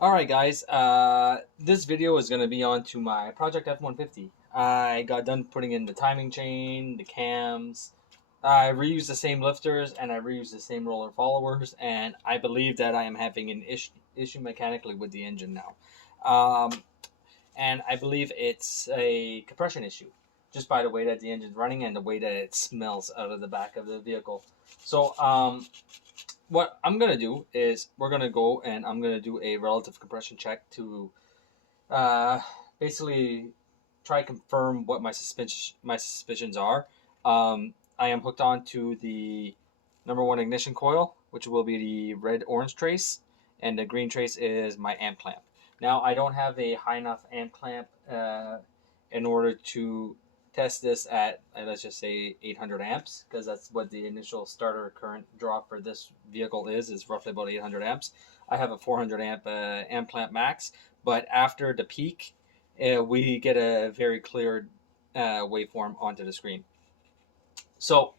Alright guys, this video is going to be on to my Project F-150. I got done putting in the timing chain, the cams. I reused the same lifters and I reused the same roller followers, and I believe that I am having an issue mechanically with the engine now. And I believe it's a compression issue, just by the way that the engine's running and the way that it smells out of the back of the vehicle. So what I'm going to do is we're going to go and I'm going to do a relative compression check to uh, basically try to confirm what my suspicions are. I am hooked on to the number one ignition coil, which will be the red-orange trace, and the green trace is my amp clamp. Now, I don't have a high enough amp clamp in order to test this at, let's just say, 800 amps, because that's what the initial starter current draw for this vehicle is roughly about 800 amps. I have a 400 amp clamp max, but after the peak, we get a very clear waveform onto the screen. So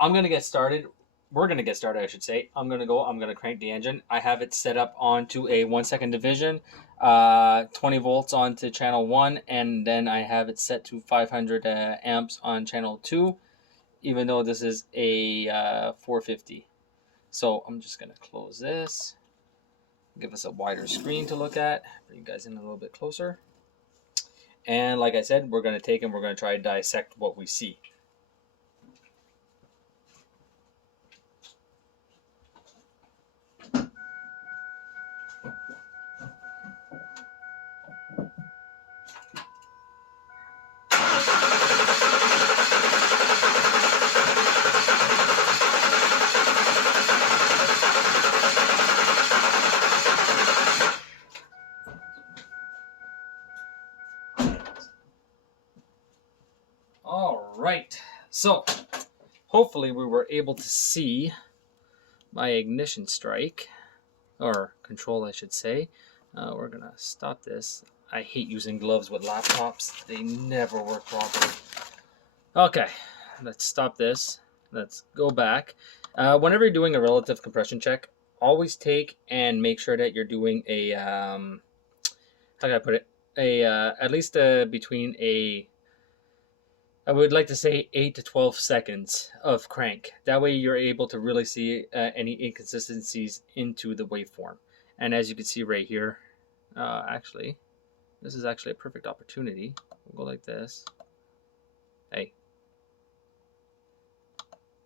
I'm going to get started. We're going to get started, I should say. I'm going to crank the engine. I have it set up onto a 1-second division, 20 volts onto channel 1, and then I have it set to 500 amps on channel 2, even though this is a 450. So I'm just going to close this, give us a wider screen to look at, bring you guys in a little bit closer. And like I said, we're going to take and we're going to try to dissect what we see. All right, so hopefully we were able to see my ignition strike, or control I should say. We're gonna stop this. I hate using gloves with laptops. They never work properly. Okay, let's stop this. Let's go back. Whenever you're doing a relative compression check, always take and make sure that you're doing a, how can I put it? At least between a, I would like to say 8 to 12 seconds of crank. That way you're able to really see any inconsistencies into the waveform. And as you can see right here, actually, this is actually a perfect opportunity. We'll go like this. Hey,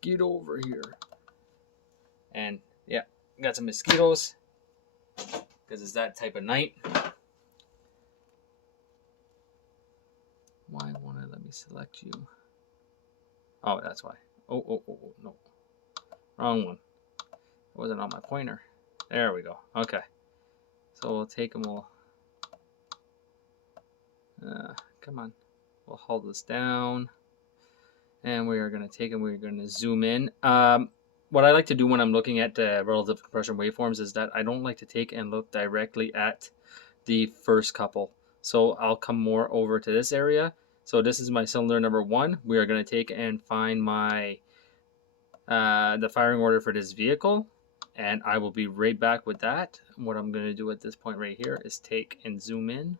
get over here. And yeah, got some mosquitoes because it's that type of night. Why won't it let me select you? Oh, that's why. Oh, no. Wrong one. It wasn't on my pointer. There we go. Okay. So we'll take and we'll... come on. We'll hold this down. And we are going to take and we're going to zoom in. What I like to do when I'm looking at relative compression waveforms is that I don't like to take and look directly at the first couple. So I'll come more over to this area. So this is my cylinder number 1. We are going to take and find my the firing order for this vehicle, and I will be right back with that. What I'm going to do at this point right here is take and zoom in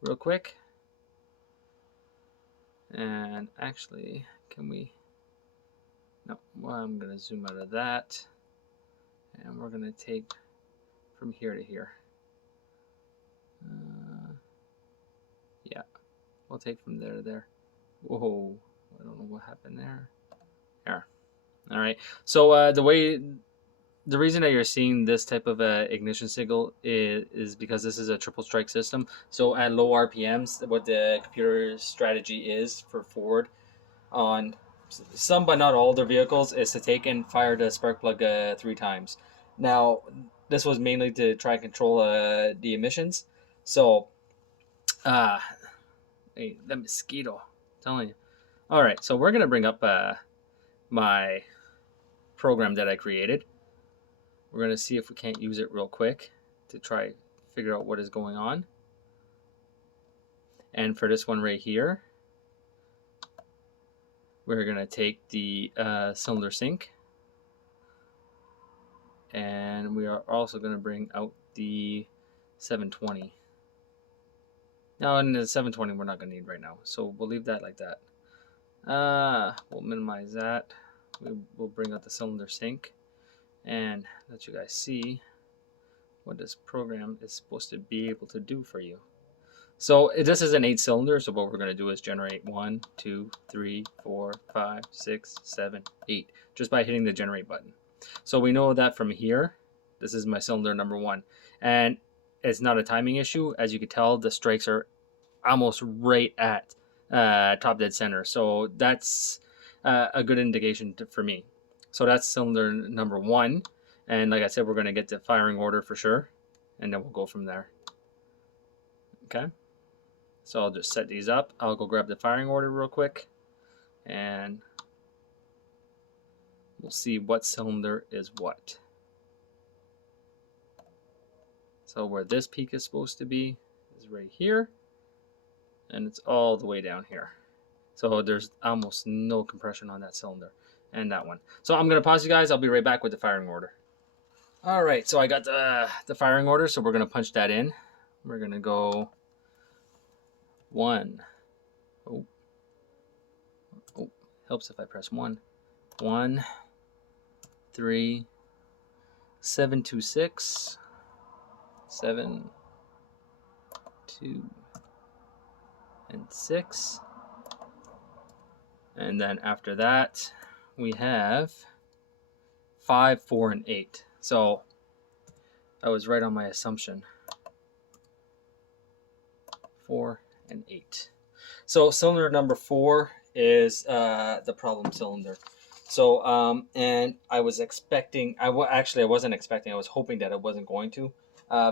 real quick. And actually, can we... No, well, I'm going to zoom out of that, and we're going to take from here to here. Yeah, we'll take from there to there. Whoa, I don't know what happened there. There. All right. So the reason that you're seeing this type of ignition signal is because this is a triple strike system. So at low RPMs, what the computer strategy is for Ford on some but not all their vehicles is to take and fire the spark plug 3 times. Now, this was mainly to try and control the emissions. So, hey, the mosquito, I'm telling you. All right, so we're gonna bring up my program that I created. We're gonna see if we can't use it real quick to try figure out what is going on. And for this one right here, we're going to take the cylinder sync, and we are also going to bring out the 720. No, and the 720 we're not going to need right now, so we'll leave that like that. We'll minimize that. We'll bring out the cylinder sync and let you guys see what this program is supposed to be able to do for you. So this is an 8-cylinder, so what we're going to do is generate 1, 2, 3, 4, 5, 6, 7, 8, just by hitting the generate button. So we know that from here, this is my cylinder number 1. And it's not a timing issue. As you can tell, the strikes are almost right at top dead center. So that's a good indication for me. So that's cylinder number 1. And like I said, we're going to get the firing order for sure. And then we'll go from there. Okay. So I'll just set these up. I'll go grab the firing order real quick. And we'll see what cylinder is what. So where this peak is supposed to be is right here. And it's all the way down here. So there's almost no compression on that cylinder and that one. So I'm going to pause you guys. I'll be right back with the firing order. All right, so I got the firing order, so we're going to punch that in. We're going to go 1. Oh, helps if I press 1. 1, 3, 726, 7, 2, and 6. And then after that, we have 5, 4, and 8. So I was right on my assumption. 4 and 8. So cylinder number 4 is the problem cylinder. So and I was expecting, I wasn't expecting, I was hoping that it wasn't going to,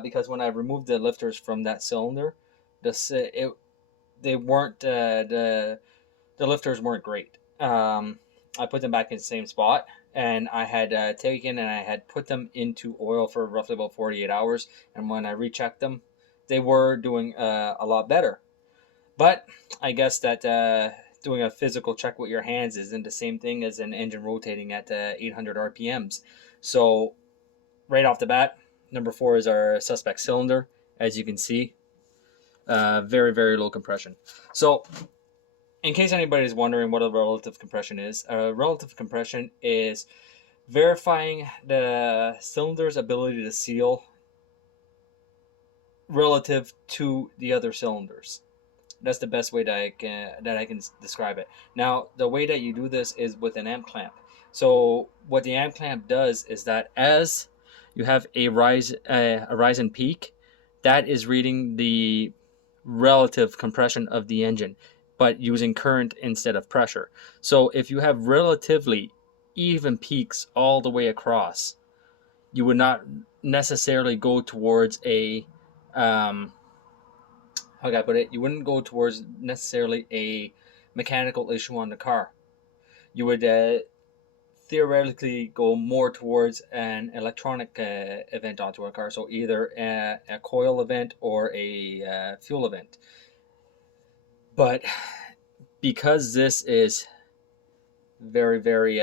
because when I removed the lifters from that cylinder, they weren't the lifters weren't great. I put them back in the same spot, and I had taken and I had put them into oil for roughly about 48 hours, and when I rechecked them, they were doing a lot better. But I guess that doing a physical check with your hands isn't the same thing as an engine rotating at 800 RPMs. So right off the bat, number 4 is our suspect cylinder. As you can see, very, very low compression. So in case anybody is wondering what a relative compression is, relative compression is verifying the cylinder's ability to seal relative to the other cylinders. That's the best way that I can describe it. Now, the way that you do this is with an amp clamp. So what the amp clamp does is that as you have a rise and peak, that is reading the relative compression of the engine, but using current instead of pressure. So if you have relatively even peaks all the way across, you would not necessarily go towards a how can I put it? You wouldn't go towards necessarily a mechanical issue on the car. You would theoretically go more towards an electronic event onto a car. So either a coil event or a fuel event. But because this is very, very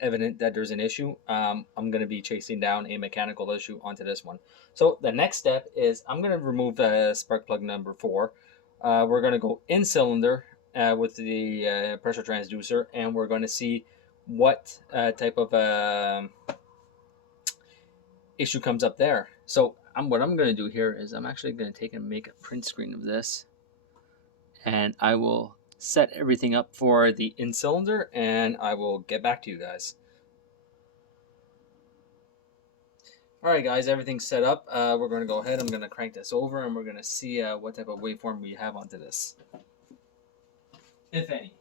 evident that there's an issue, I'm going to be chasing down a mechanical issue onto this one. So the next step is I'm going to remove spark plug number 4. We're going to go in cylinder with the pressure transducer, and we're going to see what type of issue comes up there. So what I'm going to do here is I'm actually going to take and make a print screen of this, and I will set everything up for the in cylinder, and I will get back to you guys. Alright guys, everything's set up. We're going to go ahead, I'm going to crank this over, and we're going to see what type of waveform we have onto this, if any.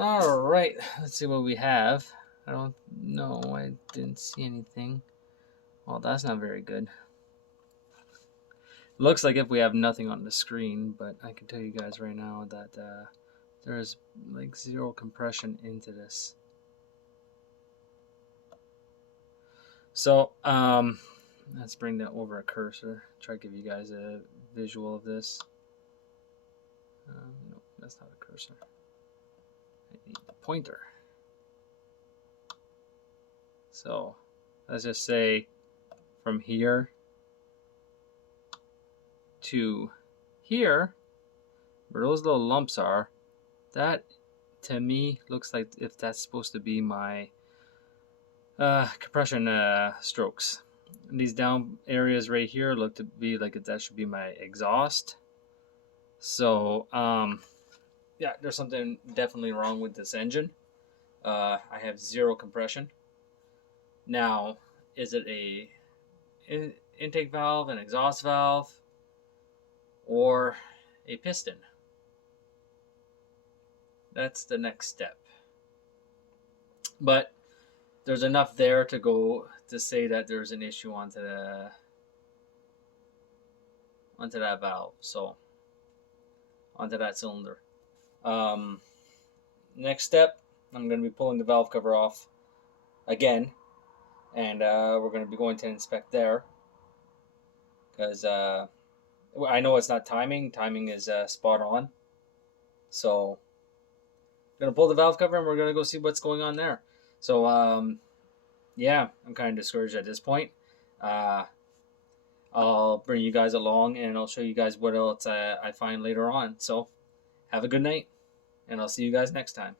All right, let's see what we have. I don't know, I didn't see anything. Well, that's not very good. Looks like if we have nothing on the screen, but I can tell you guys right now that there's like zero compression into this. So let's bring that over a cursor. Try to give you guys a visual of this. No, that's not a cursor. I need the pointer. So let's just say from here to here, where those little lumps are, that to me looks like if that's supposed to be my compression strokes. And these down areas right here look to be like that should be my exhaust. So yeah, there's something definitely wrong with this engine. I have zero compression. Now, is it a intake valve, an exhaust valve, or a piston? That's the next step. But there's enough there to go to say that there's an issue onto that valve, so onto that cylinder. Next step, I'm going to be pulling the valve cover off again, and we're going to be going to inspect there, because I know it's not timing. Timing is spot on. So I'm going to pull the valve cover and we're going to go see what's going on there. So yeah, I'm kind of discouraged at this point. I'll bring you guys along and I'll show you guys what else I find later on. So have a good night, and I'll see you guys next time.